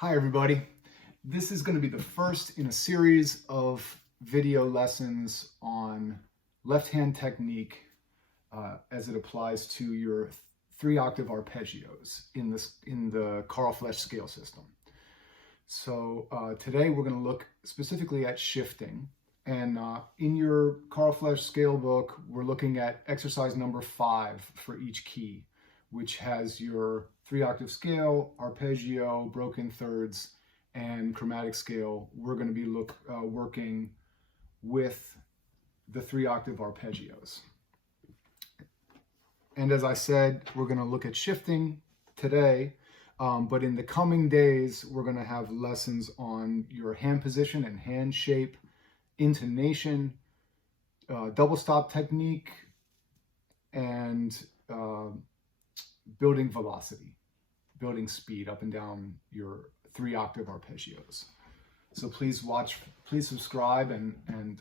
Hi everybody. This is going to be the first in a series of video lessons on left-hand technique as it applies to your 3-octave arpeggios in the Carl Flesch scale system. So today we're going to look specifically at shifting, and in your Carl Flesch scale book we're looking at exercise number 5 for each key, which has your 3-octave scale, arpeggio, broken thirds, and chromatic scale. We're going to be working with the 3-octave arpeggios. And as I said, we're going to look at shifting today, but in the coming days, we're going to have lessons on your hand position and hand shape, intonation, double stop technique, and building velocity, building speed up and down your 3-octave arpeggios. So please subscribe and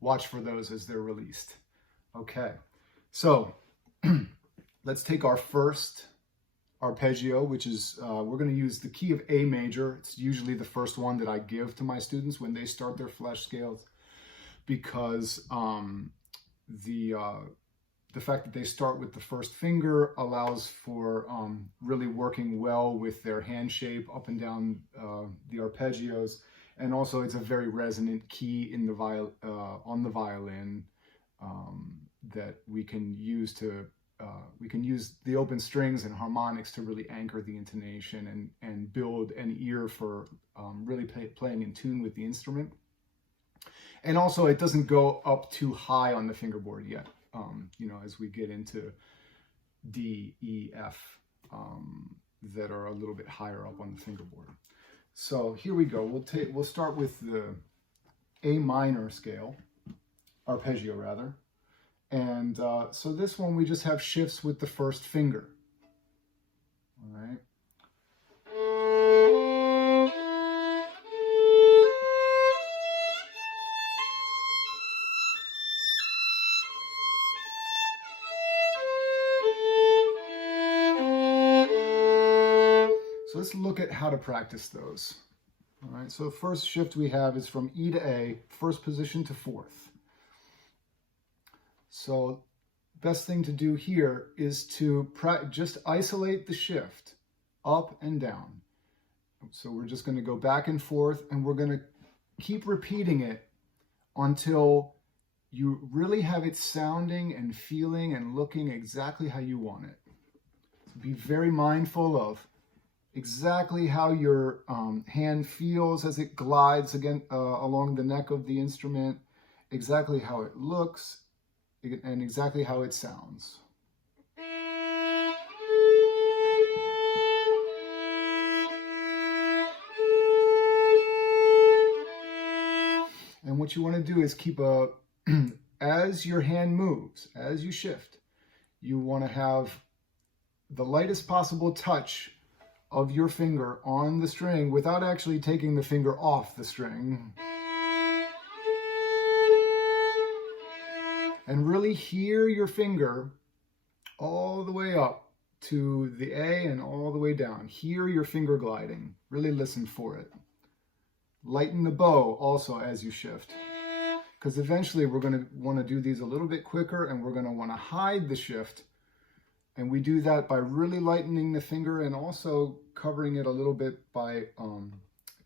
watch for those as they're released. Okay, so let's take our first arpeggio, which is, we're going to use the key of A major. It's usually the first one that I give to my students when they start their Flesch scales, because the fact that they start with the first finger allows for really working well with their hand shape up and down the arpeggios, and also it's a very resonant key in the on the violin that we can use the open strings and harmonics to really anchor the intonation and build an ear for really playing in tune with the instrument. And also it doesn't go up too high on the fingerboard yet. As we get into D, E, F, that are a little bit higher up on the fingerboard. So here we go. We'll start with the A minor scale, arpeggio rather. And so this one we just have shifts with the first finger. All right. So let's look at how to practice those. All right, so the first shift we have is from E to A, first position to fourth. So best thing to do here is to just isolate the shift up and down. So we're just going to go back and forth, and we're going to keep repeating it until you really have it sounding and feeling and looking exactly how you want it. So be very mindful of exactly how your hand feels as it glides along the neck of the instrument, exactly how it looks, and exactly how it sounds. And what you want to do is keep as your hand moves, as you shift, you want to have the lightest possible touch of your finger on the string without actually taking the finger off the string. And really hear your finger all the way up to the A and all the way down. Hear your finger gliding. Really listen for it. Lighten the bow also as you shift, because eventually we're going to want to do these a little bit quicker, and we're going to want to hide the shift. And we do that by really lightening the finger and also covering it a little bit by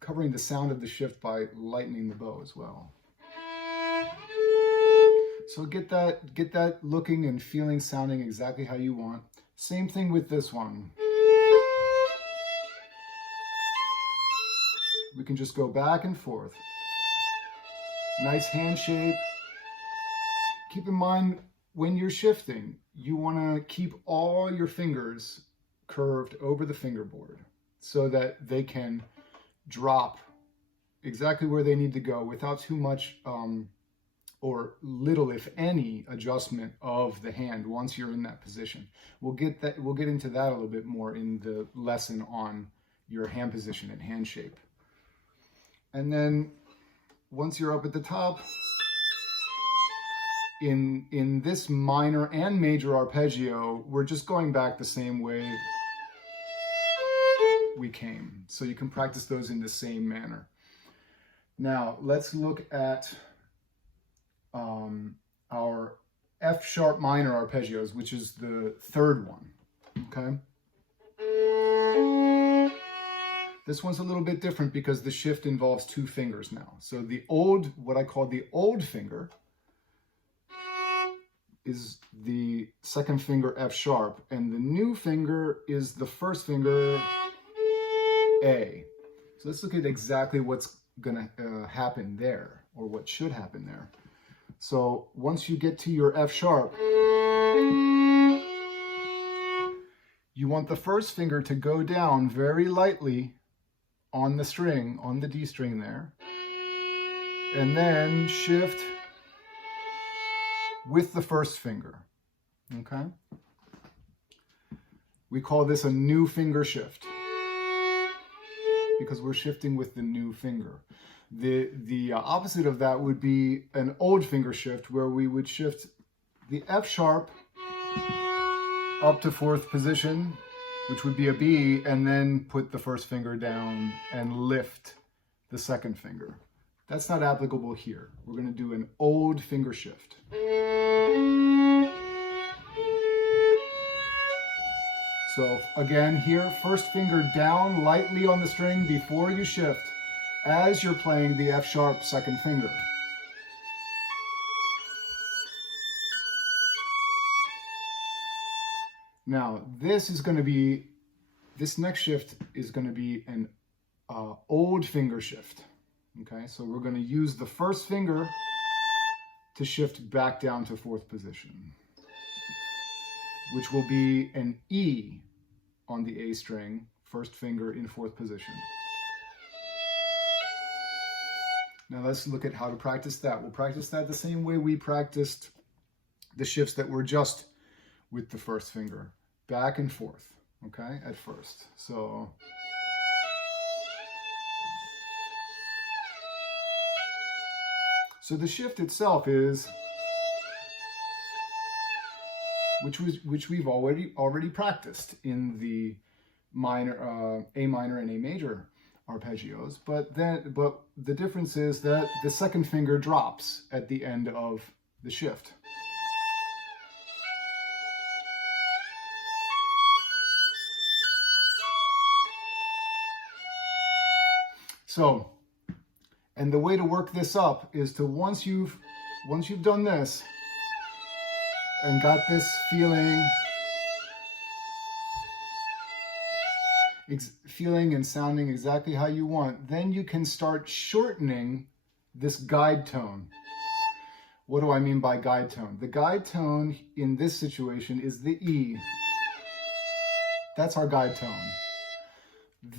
covering the sound of the shift by lightening the bow as well. So get that looking and feeling, sounding exactly how you want. Same thing with this one. We can just go back and forth. Nice hand shape. Keep in mind, when you're shifting, you want to keep all your fingers curved over the fingerboard so that they can drop exactly where they need to go without too much or little, if any, adjustment of the hand once you're in that position. We'll get into that a little bit more in the lesson on your hand position and hand shape. And then once you're up at the top, in this minor and major arpeggio, we're just going back the same way we came. So you can practice those in the same manner. Now let's look at our F sharp minor arpeggios, which is the third one, okay? This one's a little bit different because the shift involves 2 fingers now. So the old, what I call the old finger, is the second finger F sharp, and the new finger is the first finger A. So let's look at exactly what's gonna happen there, or what should happen there. So once you get to your F sharp, you want the first finger to go down very lightly on the string, on the D string there, and then shift with the first finger, okay? We call this a new finger shift because we're shifting with the new finger. The opposite of that would be an old finger shift, where we would shift the F sharp up to 4th position, which would be a B, and then put the first finger down and lift the second finger. That's not applicable here. We're going to do an old finger shift. So again, here, first finger down lightly on the string before you shift, as you're playing the F sharp second finger. Now, this next shift is going to be an old finger shift. Okay, so we're going to use the first finger to shift back down to 4th position, which will be an E on the A string, first finger in 4th position. Now let's look at how to practice that. We'll practice that the same way we practiced the shifts that were just with the first finger, back and forth, okay, at first. So the shift itself is, which we've already practiced in the minor, A minor and A major arpeggios, but the difference is that the second finger drops at the end of the shift. So, and the way to work this up is to, once you've done this and got this feeling and sounding exactly how you want, then you can start shortening this guide tone. What do I mean by guide tone? The guide tone in this situation is the E. That's our guide tone.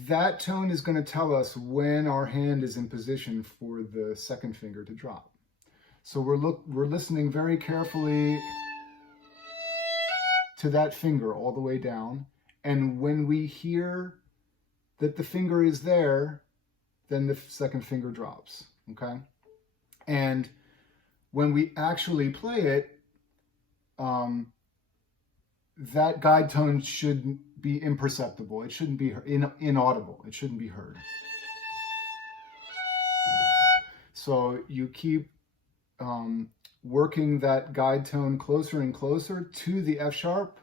That tone is going to tell us when our hand is in position for the second finger to drop. So we're listening very carefully to that finger all the way down, and when we hear that the finger is there, then the second finger drops, okay? And when we actually play it, that guide tone should be imperceptible. It shouldn't be inaudible. It shouldn't be heard. So you keep working that guide tone closer and closer to the F sharp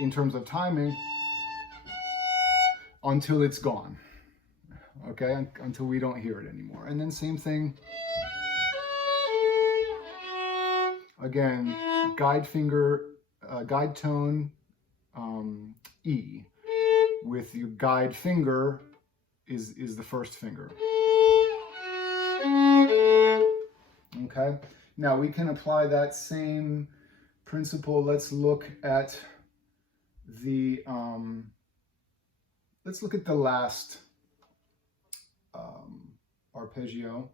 in terms of timing until it's gone, okay? Until we don't hear it anymore. And then same thing, again, guide tone E, with your guide finger is the first finger. Okay, now we can apply that same principle. Let's look at the last arpeggio,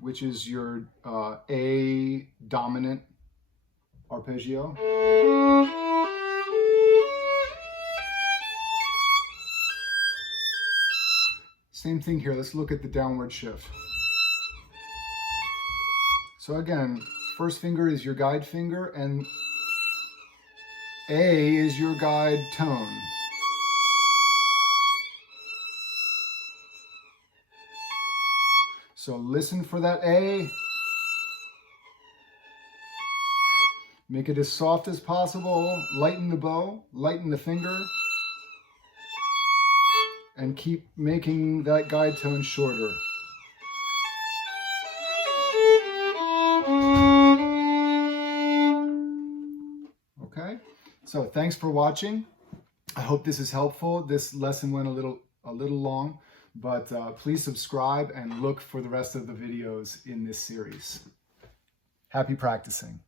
which is your A dominant arpeggio. Same thing here. Let's look at the downward shift. So again, first finger is your guide finger, and A is your guide tone. So listen for that A. Make it as soft as possible. Lighten the bow, lighten the finger, and keep making that guide tone shorter. Okay, so thanks for watching. I hope this is helpful. This lesson went a little long, but please subscribe and look for the rest of the videos in this series. Happy practicing.